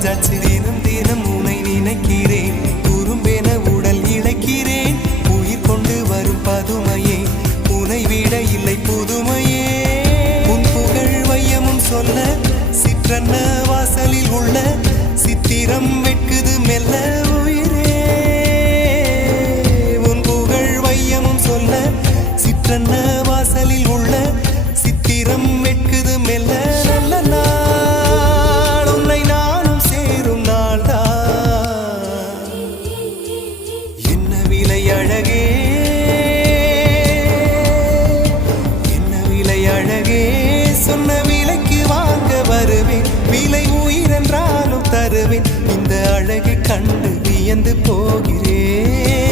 தினம் தினம் உனை நினைக்கிறேன் குறும்பென உடல் இழைக்கிறேன் உயிர் கொண்டு வரும் பதுமையே உனை விட இல்லை புதுமையே உன் புகழ் வையமும் சொல்ல சிற்றன்ன வாசலில் உள்ள சித்திரம் வெட்குது மெல்ல உயிரே உன் புகழ் வையமும் சொல்ல சிற்றன்ன வாசலில் உள்ள சித்திரம் வெட்குது மெல்ல சொன்ன விலைக்கு வாங்க வருவேன் விலை உயிரென்றாலும் தருவேன் இந்த அழகை கண்டு வியந்து போகிறேன்